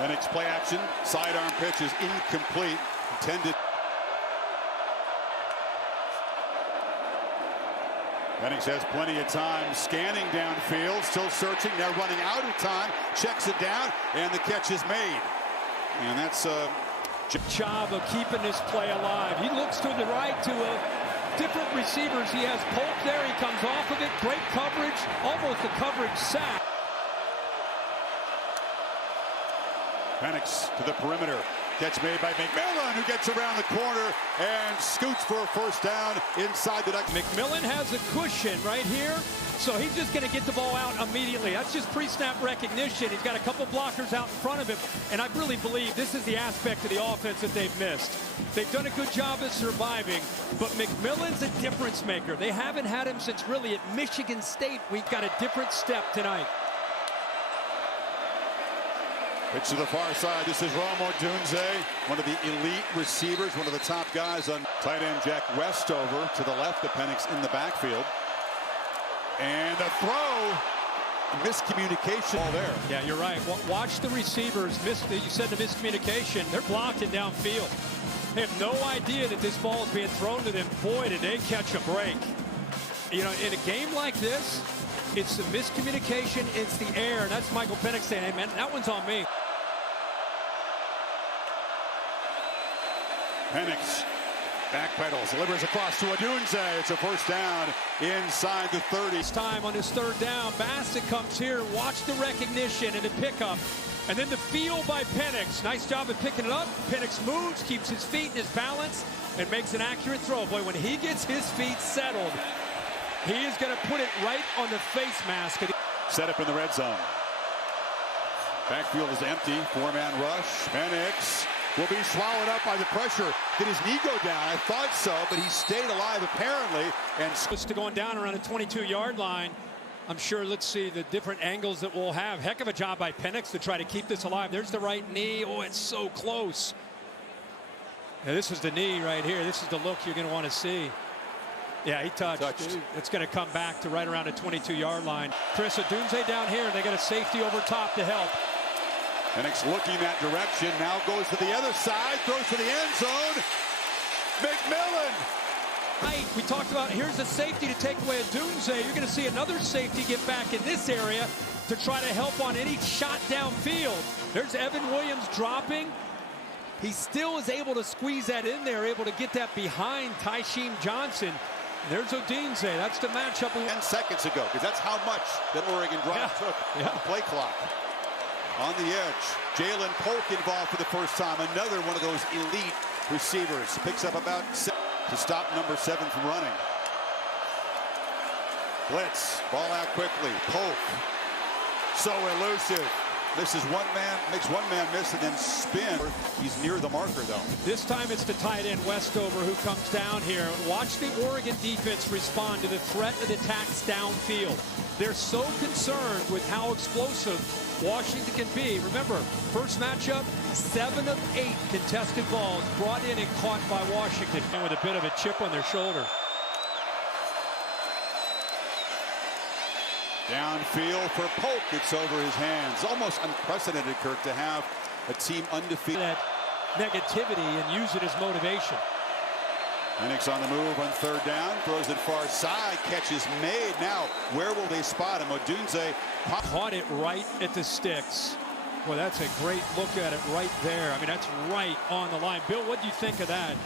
Penix play action, sidearm pitch is incomplete, intended. Penix has plenty of time, scanning downfield, still searching, now running out of time, checks it down, and the catch is made. And that's job of keeping this play alive. He looks to the right to different receivers. He has Polk there, he comes off of it, great coverage, almost a coverage sack. Penix to the perimeter. Catch made by McMillan, who gets around the corner and scoots for a first down inside the duck. McMillan has a cushion right here, so he's just going to get the ball out immediately. That's just pre-snap recognition. He's got a couple blockers out in front of him, and I really believe this is the aspect of the offense that they've missed. They've done a good job of surviving, but McMillan's a difference maker. They haven't had him since really at Michigan State. We've got a different step tonight. Pitch to the far side. This is Rome Odunze, one of the elite receivers, one of the top guys on tight end Jack Westover to the left of Penix in the backfield. And a throw. Miscommunication all there. Yeah, you're right. Watch the receivers. You said the miscommunication. They're blocked and downfield. They have no idea that this ball is being thrown to them. Boy, did they catch a break. You know, in a game like this, it's the miscommunication, it's the air. And that's Michael Penix saying, hey, man, that one's on me. Penix backpedals, delivers across to Odunze. It's a first down inside the 30. It's time on his third down. Bassett comes here. Watch the recognition and the pickup. And then the feel by Penix. Nice job of picking it up. Penix moves, keeps his feet and his balance, and makes an accurate throw. Boy, when he gets his feet settled, he is going to put it right on the face mask. Set up in the red zone. Backfield is empty. Four-man rush. Penix will be swallowed up by the pressure. Did his knee go down? I thought so, but he stayed alive apparently. And it's to going down around the 22-yard line. I'm sure, let's see the different angles that we'll have. Heck of a job by Penix to try to keep this alive. There's the right knee. Oh, it's so close. Now, this is the knee right here. This is the look you're going to want to see. Yeah, he touched. It's going to come back to right around the 22-yard line. Chris, Odunze down here, and they got a safety over top to help. Penix looking that direction, now goes to the other side, throws to the end zone. McMillan. Right, we talked about here's a safety to take away Odunze. You're going to see another safety get back in this area to try to help on any shot downfield. There's Evan Williams dropping. He still is able to squeeze that in there, able to get that behind Tysheem Johnson. There's Odunze. That's the matchup. 10 seconds ago, because that's how much that Oregon drive took on the play clock. On the edge, Jalen Polk involved for the first time. Another one of those elite receivers. Picks up about 7 to stop number 7 from running. Blitz, ball out quickly. Polk, so elusive. This is one man, makes one man miss and then spin. He's near the marker though. This time it's the tight end Westover who comes down here. Watch the Oregon defense respond to the threat of the attacks downfield. They're so concerned with how explosive Washington can be. Remember, first matchup, 7 of 8 contested balls brought in and caught by Washington. And with a bit of a chip on their shoulder. Downfield for Polk, it's over his hands. Almost unprecedented, Kirk, to have a team undefeated. That negativity and use it as motivation. Penix on the move on third down, throws it far side, catch is made. Now, where will they spot him? Odunze caught it right at the sticks. Well, that's a great look at it right there. I mean, that's right on the line. Bill, what do you think of that?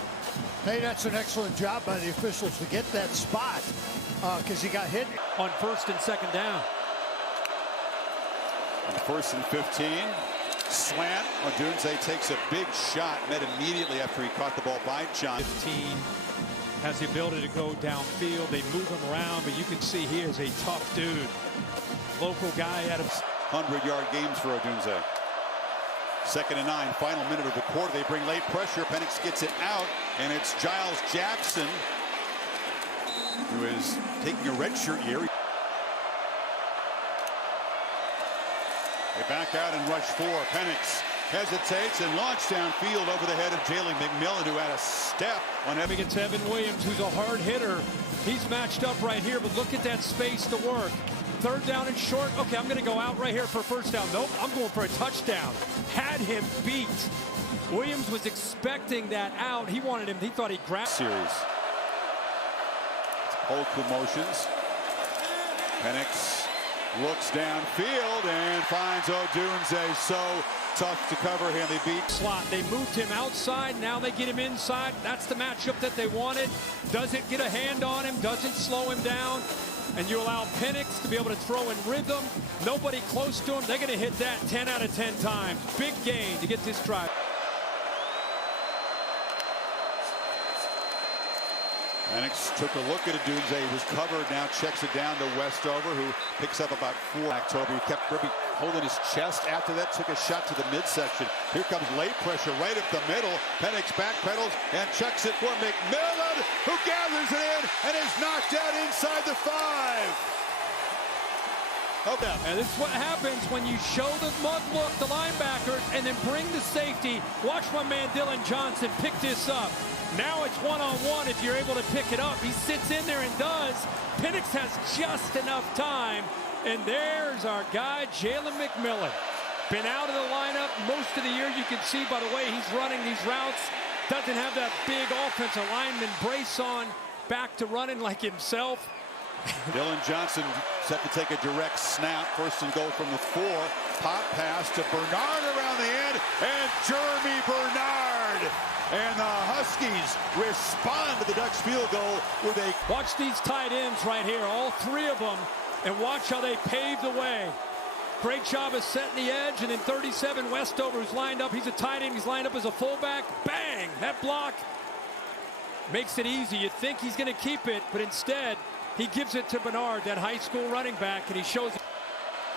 Hey, that's an excellent job by the officials to get that spot because he got hit. On first and second down. On first and 15, slant. Odunze takes a big shot, met immediately after he caught the ball by John. 15 has the ability to go downfield. They move him around, but you can see he is a tough dude. Local guy out of 100-yard games for Odunze. 2nd and 9, final minute of the quarter. They bring late pressure. Penix gets it out, and it's Giles Jackson who is taking a redshirt year. They back out and rush 4. Penix hesitates and launch downfield over the head of Jalen McMillan, who had a step on him. Against Evan Williams, who's a hard hitter. He's matched up right here, but look at that space to work. third down and short. Okay, I'm going to go out right here for a first down. Nope, I'm going for a touchdown. Had him beat. Williams was expecting that out. He wanted him. He thought he'd grab. Series. Polk motions. Penix looks downfield and finds Odunze. So tough to cover him. They beat slot. They moved him outside. Now they get him inside. That's the matchup that they wanted. Doesn't get a hand on him. Doesn't slow him down. And you allow Penix to be able to throw in rhythm. Nobody close to him. They're going to hit that 10 out of 10 times. Big gain to get this drive. Penix took a look at Odunze. He was covered. Now checks it down to Westover, who picks up about 4. October. He kept holding his chest. After that, took a shot to the midsection. Here comes late pressure right at the middle. Penix backpedals and checks it for McMillan, who gathers it in and is knocked out inside the 5. Okay. And this is what happens when you show the mug look, the linebackers, and then bring the safety. Watch my man Dylan Johnson pick this up. Now it's one-on-one if you're able to pick it up. He sits in there and does. Penix has just enough time. And there's our guy, Jalen McMillan. Been out of the lineup most of the year. You can see by the way he's running these routes. Doesn't have that big offensive lineman brace on. Back to running like himself. Dylan Johnson set to take a direct snap. First and goal from the 4. Pop pass to Bernard around the end. And Jeremy Bernard. And the Huskies respond to the Ducks field goal with a... Watch these tight ends right here, all 3 of them, and watch how they pave the way. Great job of setting the edge, and then 37 Westover who's lined up. He's a tight end, he's lined up as a fullback. Bang! That block makes it easy. You think he's going to keep it, but instead he gives it to Bernard, that high school running back, and he shows it.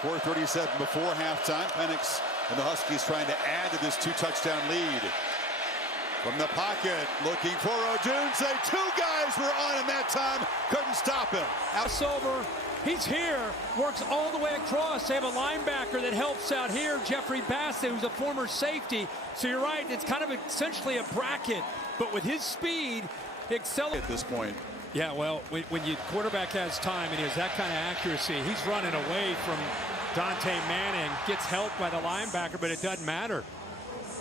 4:37 before halftime. Penix and the Huskies trying to add to this 2-touchdown lead. From the pocket, looking for Odunze. 2 guys were on him that time. Couldn't stop him. Westover, he's here, works all the way across. They have a linebacker that helps out here, Jeffrey Bassett, who's a former safety. So you're right, it's kind of essentially a bracket. But with his speed, accelerates. At this point. Yeah, well, when your quarterback has time and he has that kind of accuracy, he's running away from Dante Manning, gets helped by the linebacker, but it doesn't matter.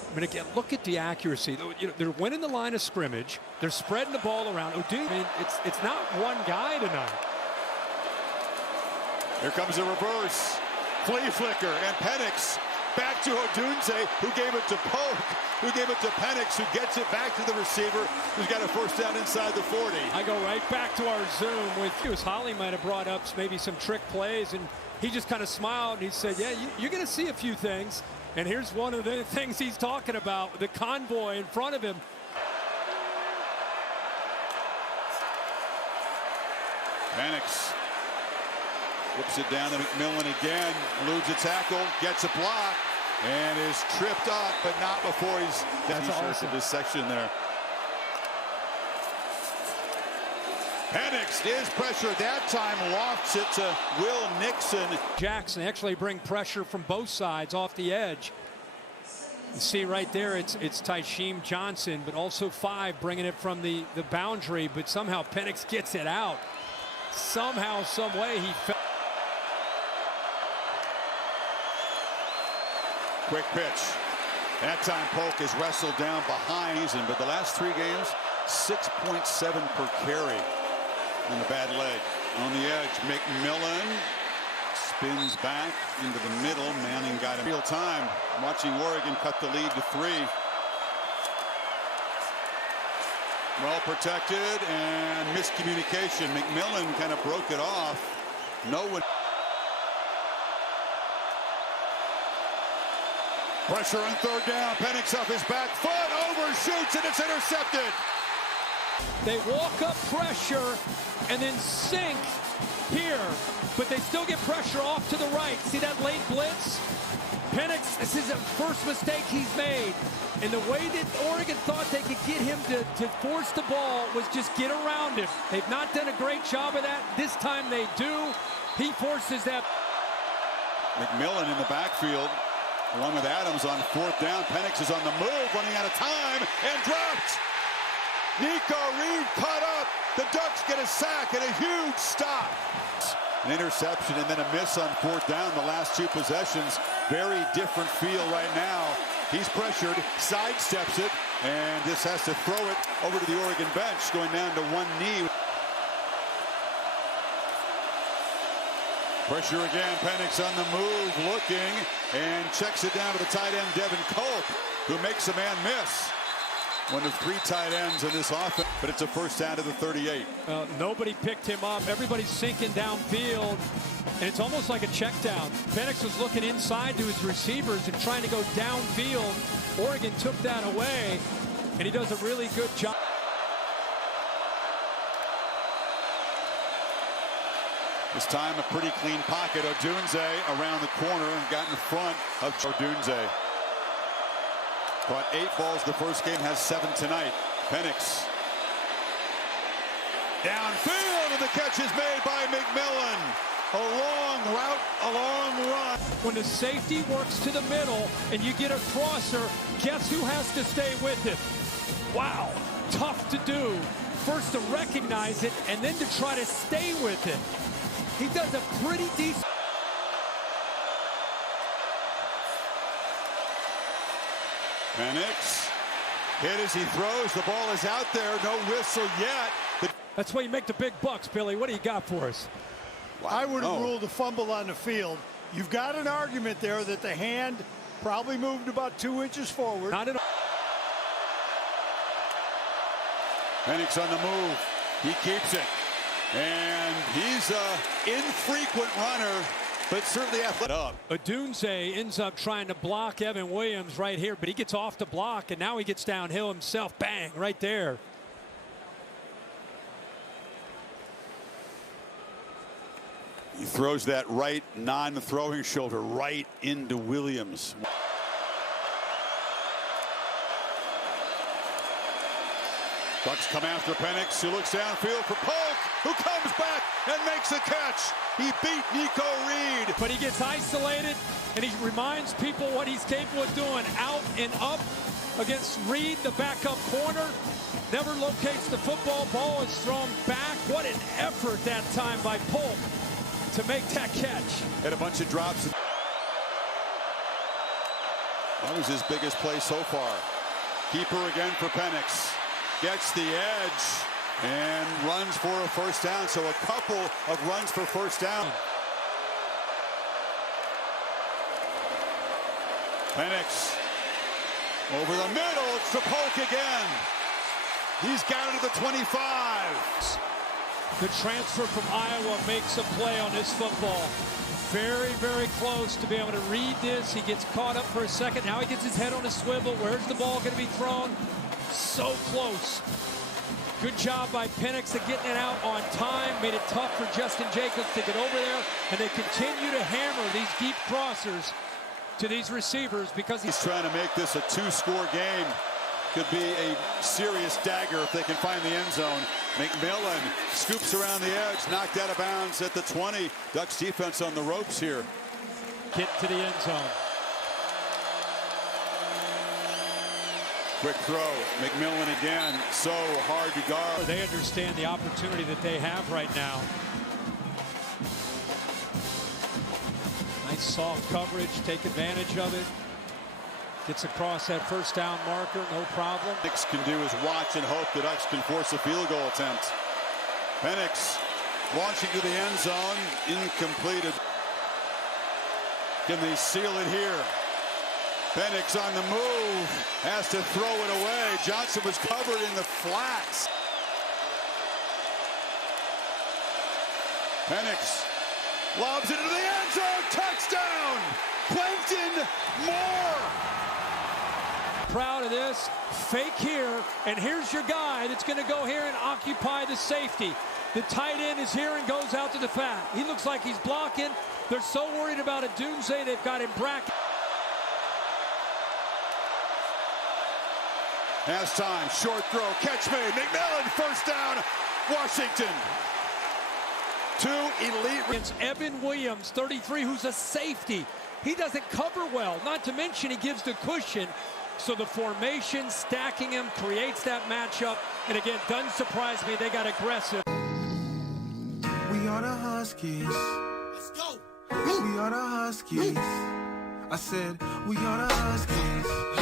I mean, again, look at the accuracy. You know, they're winning the line of scrimmage. They're spreading the ball around. Oh, dude, I mean, it's not one guy tonight. Here comes a reverse. Flea flicker, and Penix back to Odunze, who gave it to Polk, who gave it to Penix, who gets it back to the receiver, who's got a first down inside the 40. I go right back to our Zoom with you. Holly might have brought up maybe some trick plays, and he just kind of smiled, and he said, yeah, you're going to see a few things. And here's one of the things he's talking about, the convoy in front of him. Penix whips it down to McMillan again, eludes a tackle, gets a block, and is tripped up, but not before he's That's awesome. in this section there. Penix is pressure that time, lofts it to Will Nixon. Jackson actually bring pressure from both sides off the edge. You see right there, it's Tysheem Johnson, but also 5 bringing it from the boundary, but somehow Penix gets it out. Somehow, some way he fell. Quick pitch. That time Polk is wrestled down behind Eason, but the last 3 games, 6.7 per carry. And a bad leg. On the edge, McMillan spins back into the middle. Manning got him real time. Watching Oregon cut the lead to 3. Well protected and miscommunication. McMillan kind of broke it off. No one. Pressure on 3rd down. Penix off his back foot, overshoots, and it's intercepted. They walk up pressure and then sink here, but they still get pressure off to the right. See that late blitz? Penix, this is the first mistake he's made. And the way that Oregon thought they could get him to force the ball was just get around him. They've not done a great job of that. This time they do. He forces that. McMillan in the backfield, along with Adams on 4th down. Penix is on the move, running out of time, and dropped. Nico Reed caught up. The Ducks get a sack and a huge stop. an interception and then a miss on fourth down the last two possessions. Very different feel right now. He's pressured, sidesteps it, and just has to throw it over to the Oregon bench, going down to one knee. Pressure again, Penix on the move, looking, and checks it down to the tight end, Devin Culp, who makes a man miss. One of three tight ends in this offense, but it's a first down to the 38. Nobody picked him up. Everybody's sinking downfield, and it's almost like a check down. Penix was looking inside to his receivers and trying to go downfield. Oregon took that away, and he does a really good job. This time a pretty clean pocket. Odunze around the corner and got in front of Odunze. Caught 8 balls the first game, has 7 tonight. Penix. Downfield, and the catch is made by McMillan. A long route, a long run. When the safety works to the middle and you get a crosser, guess who has to stay with it? Wow, tough to do. First to recognize it and then to try to stay with it. He does a pretty decent. Penix hit as he throws. The ball is out there. No whistle yet. That's why you make the big bucks, Billy. What do you got for us? Wow. I would have ruled a fumble on the field. You've got an argument there that the hand probably moved about 2 inches forward. Not at all. Penix on the move. He keeps it. And he's an infrequent runner, but certainly athletic. Odunze ends up trying to block Evan Williams right here, but he gets off the block, and now he gets downhill himself. Bang, right there. He throws that right non-throwing shoulder right into Williams. Ducks come after Penix, who looks downfield for Polk, who comes back and makes a catch. He beat Nico Reed. But he gets isolated, and he reminds people what he's capable of doing. Out and up against Reed, the backup corner. Never locates the football. Ball is thrown back. What an effort that time by Polk to make that catch. Had a bunch of drops. That was his biggest play so far. Keeper again for Penix. Gets the edge and runs for a first down. So a couple of runs for first down. Penix over the middle. It's to Polk again. He's got it at the 25. The transfer from Iowa makes a play on this football. Very, very close to be able to read this. He gets caught up for a second. Now he gets his head on a swivel. Where's the ball going to be thrown? So close. Good job by Penix of getting it out on time. Made it tough for Justin Jacobs to get over there. And they continue to hammer these deep crossers to these receivers because he's trying to make this a 2-score game. Could be a serious dagger if they can find the end zone. McMillan scoops around the edge, knocked out of bounds at the 20. Ducks defense on the ropes here. Get to the end zone. Quick throw. McMillan again. So hard to guard. They understand the opportunity that they have right now. Nice soft coverage. Take advantage of it. Gets across that first down marker, no problem. Penix can do is watch and hope the Ducks can force a field goal attempt. Penix launching to the end zone, incompleted. Can they seal it here? Penix on the move, has to throw it away. Johnson was covered in the flats. Penix lobs it into the end zone, touchdown! Quentin Moore! Proud of this, fake here, and here's your guy that's going to go here and occupy the safety. The tight end is here and goes out to the fat. He looks like he's blocking. They're so worried about Odunze, they've got him bracket. Has time, short throw, catch made. McMillan, first down, Washington. 2 elite. Against Evan Williams, 33, who's a safety. He doesn't cover well, not to mention he gives the cushion. So the formation, stacking him, creates that matchup. And again, doesn't surprise me, they got aggressive. We We are the Huskies. Let's go. We are the Huskies. I said, we are the Huskies.